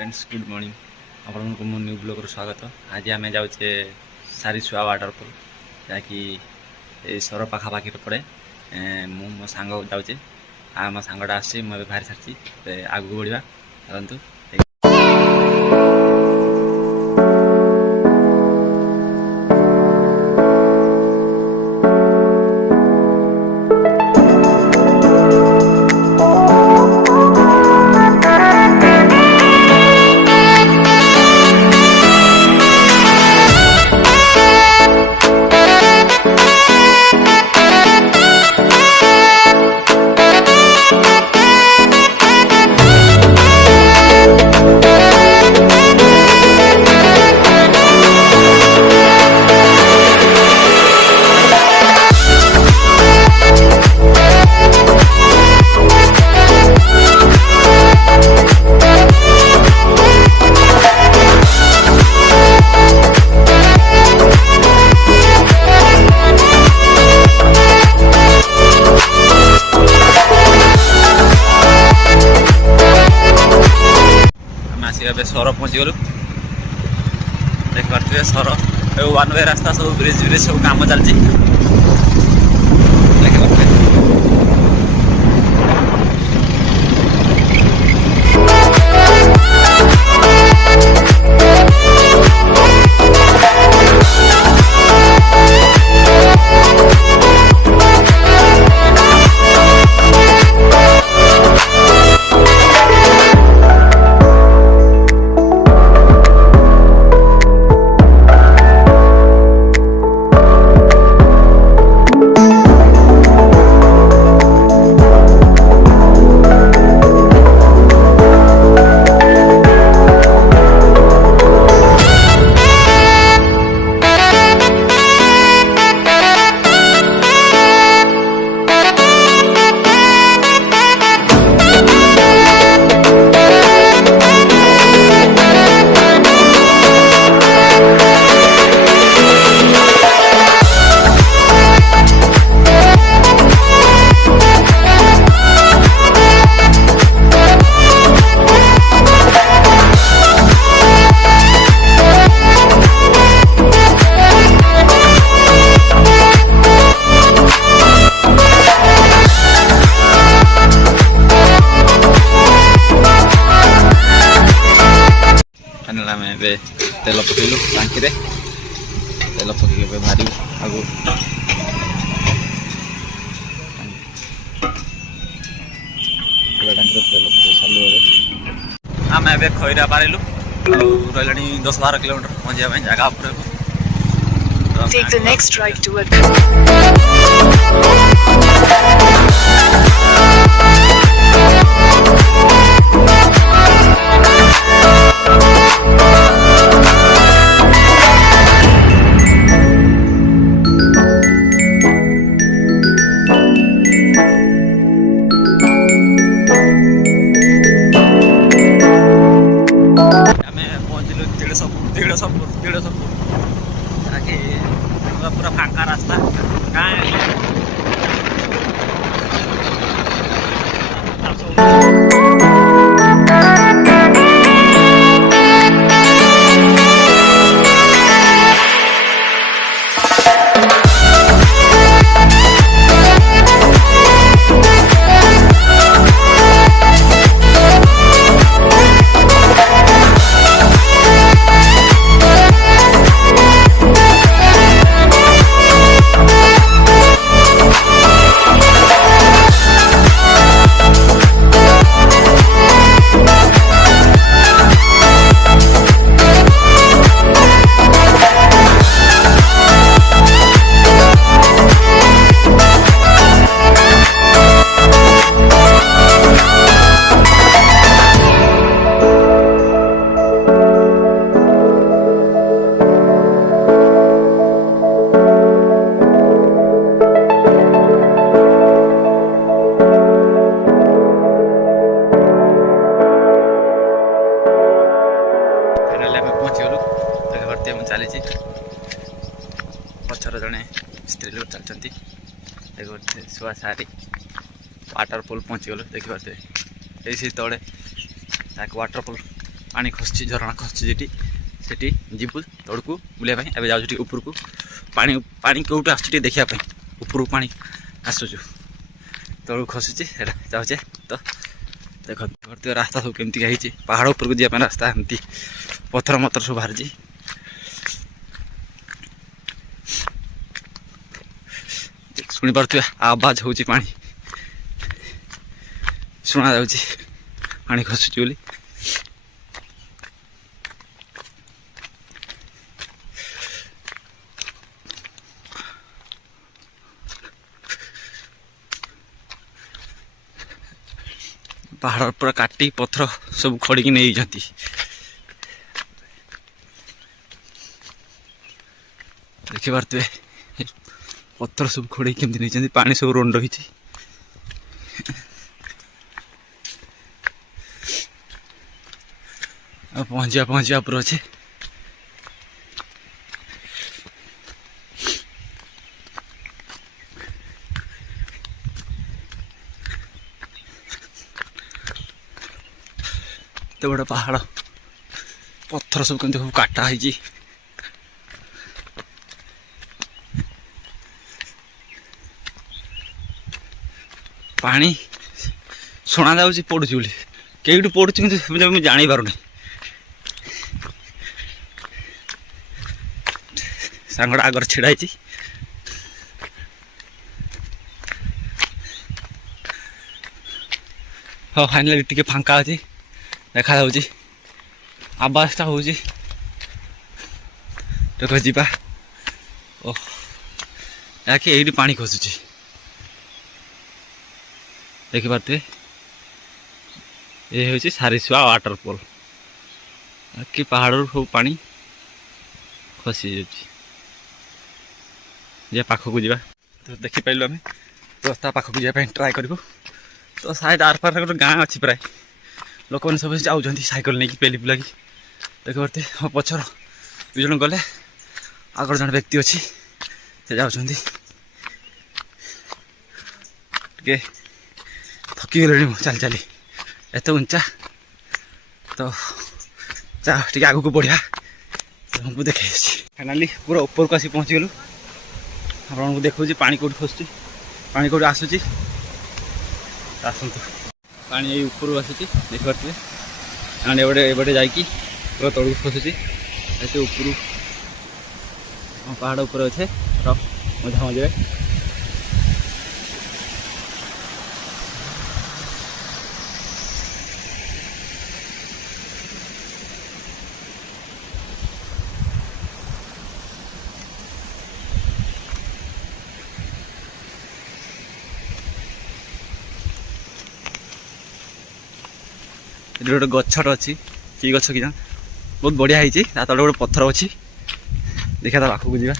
Friends good morning आपको मो new blog स्वागत। आज आम जाऊे सारी सुआ वाटरफॉल जहाँकि सर पाखापाखि पड़े। मु मो सांग जाऊे मो सांगटा आसी मुझे बाहरी सारी आगू बढ़ा चलतु। सर पहुँची गलु देख पारे सर वन वे रास्ता सब ब्रिज ब्रिज सब काम चलती देख पारे। तेल पकईलु टांकी तेल पकई बाहर आगु तेल पकई सारू आम ए खईरा पारिलु रही 10-12 किलोमीटर पहुँचा जगह उपर। Take the next right toward पूरा फांका रास्ता चली पचर जड़े स्त्री लोक चलती देखते सुआ सारी वाटरफॉल पहुँची गलु देखिए ये तले वाटरफॉल पानी खसुची झरणा खसुची जेटी सेठी जीवु तड़कू बुलिया ए जाऊँ उपरकू पानी पानी कौटू आस देखा उपरकू पानी आसुचु तलू खसुची जाऊे तो देख रास्ता सब केमती पहाड़ उपरकू जावाई रास्ता एमती पथर मतर सब बाहर शुणी पारे आवाज हो पानी शुणा जाऊँगी पानी खसुची बोली पहाड़ पूरा काटी पथर सब खड़ी नहीं जाती देखी पारे पत्थर सब खड़ी केमती नहीं पानी सब रुंड रही पहुँचा पूरा अच्छे तो बड़ा पहाड़ पत्थर सब कम सब काटा है पानी शुणा जाऊँगी पड़ू बोली कईटू पड़ू कि मुझे जानी पारुनी सांगड़ा आगर छिड़ा हाँ फाइनाली टिके फांका अच्छी देखा जाऊँगी आवासटा हूँ देख जा ओह याके ये पानी खसुची देखिपारे ये हूँ सारी सुआ वाटरफॉल कि पहाड़ सब पानी खसी जा पाखक जा तो देखिपारू आम तो पाखक जावाई ट्राए करूँ तो साइड आर पार गोटे गाँ अच्छी प्राय लोक मैंने सब जाऊँ सैकल नहीं पेली पुलाकी देखिए हम पचर दु जन गले आगर जन व्यक्ति अच्छी से जाऊँगी थकी गले चली चली एत उंचा तो टे आग को बढ़िया हमको देखे फाइनाली पूरा ऊपर को आसी पहुँची गलु आपको देखा पानी कौट खसुची पानी कौट आसूची आसतु पानी ये ऊपर आसूची देखिए एपटे जाकि पूरा तलू खसुची एत ऊपर पहाड़ ऊपर अच्छे मझा मझे गोटे गछट अच्छी कि गछ कि बहुत बढ़िया है तले गोटे पत्थर अच्छी देखा पाखक जा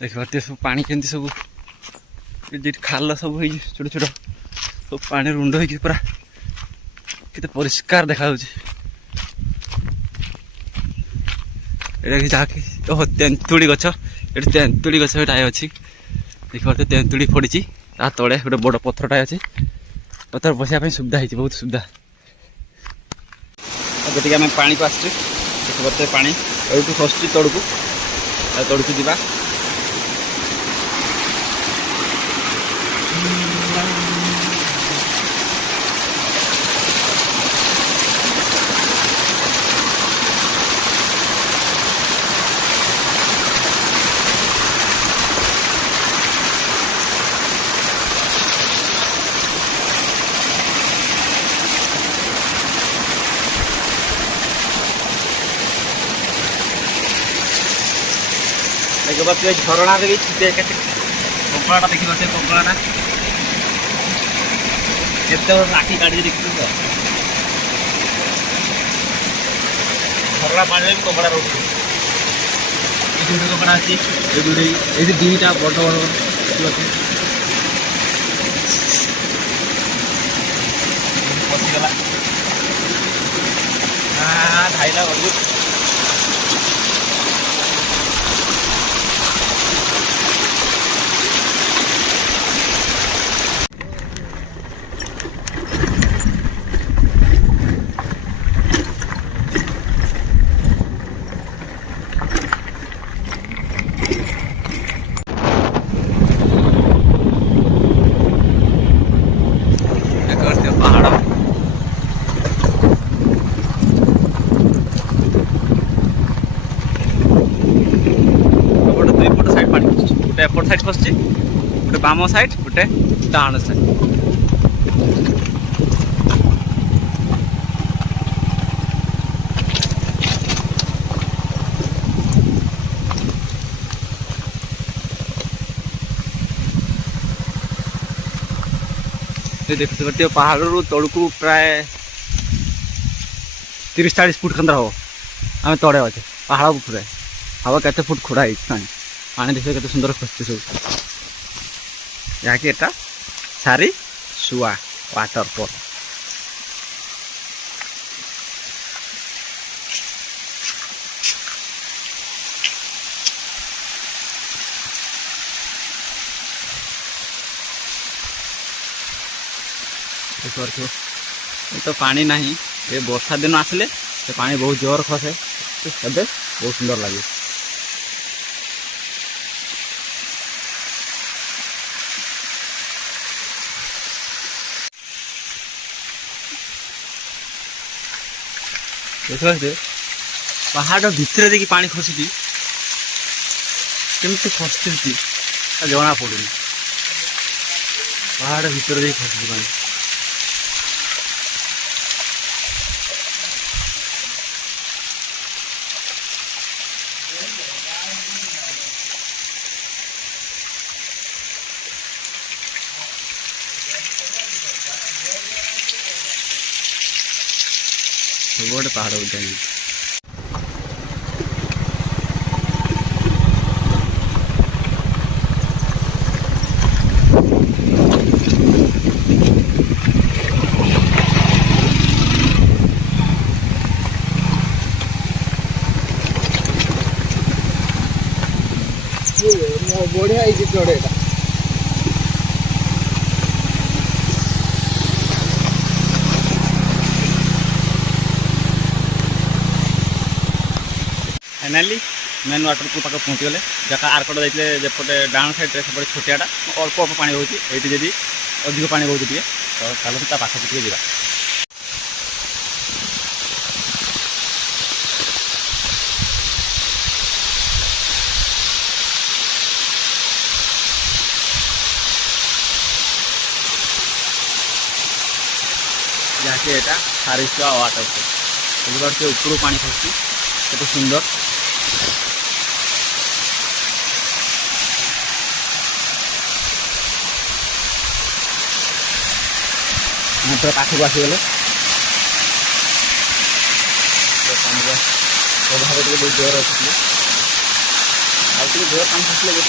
देख पारे सब पानी केमती सब खाल सब हो छोट छोट सब पानी रुंड हो पूरा केते परिष्कार देखा जाके ओह तेंतुड़ी गछ ये तेंतुड़ी गछ टाए अच्छी देखिए तेंतुड़ी पड़ी तले गोटे बड़ पत्थरटाए अच्छे पत्थर बसाई सुविधा है बहुत सुविधा गए आम पानी को आसचे देखिए पानी एठू खसुची तड़कू तड़कू जा झरणा कंकड़ा देखिए कंकड़ा केते आखि काढ़ी देखिए तो झरणा पानी कंकड़ा रोक कंकड़ा अच्छी ये दुईटा बड़ बड़ पशिगला धाइला घर को देखिए पारे पानी केमती खसुची देखिए पारे पानी ऊपर को आसी पहुँची गलु आपको देखा जाऊँगी पानी कौट खसुची पानी कौट आसूची देखिए पारे पत्थर सब खड़ी नहीं जाती गोटे एपट साइड खसुची गोटे बाम साइड गोटे डाण साइड देखते पहाड़ तौड़ को प्राय 30-40 फुट खंदा हम आम तड़े अच्छे पहाड़ उपरे हवा केते फुट खोड़ा है पानी देखिए केते सुंदर खसुची सब यहाँ एटा सारी सुआ वाटरफॉल तो पानी नहीं ये वर्षा दिन आसले तो पानी बहुत जोर खसे तो सदे बहुत सुंदर लगे देखते पहाड़ भितर देखिए पानी खसुची केमती खसुची जना पड़ुनी पहाड़ भितर देखिए खसुची पानी गोटे पहाड़ उद्यान बढ़िया चढ़े फाइनाली मेन वाटरफॉल पाखे पहुँची गले जहाँ आरकट जाइए जपटे डाण साइड से छोटियाटा अल्प अल्प पानी रोचे ये जदि अधिक पानी रोचे टे तो चलते पाखा जी जहाँकि यहाँ सारी सुआ वाटरफॉल बुझे ऊपर पानी खसुची केते सुंदर पूरा पाखक आसीगले प्रभाव बहुत जोर अच्छे जोर पानी खसले भल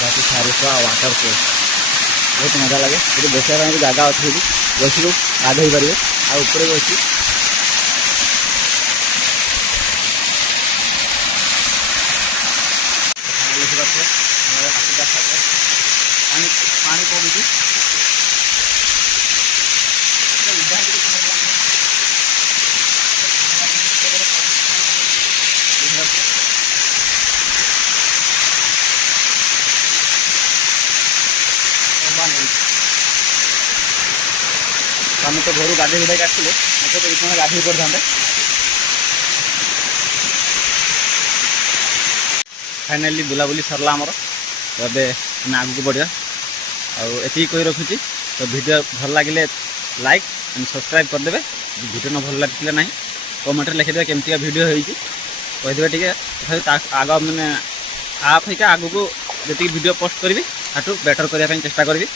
लगी सारी सुआ वाटरफॉल बहुत मजा लगे ये बसार जगह अच्छे बस गाधे पारे आउे भी अच्छी पानी पड़ू आम तो घर गाधे गुधाई आसले मत तो ये गाधे पड़ था फाइनाली बुलाबुली सरला आमर तो ये आगे को बढ़िया आती कही रखुची तो वीडियो भल लगे लाइक एंड सब्सक्राइब करदे वीडियो न भल लगे ना कमेंट लिखिदे केमती वीडियो होईदे टे आग मैंने आप आग को जी वीडियो पोस्ट करी बेटर करने चेष्टा करी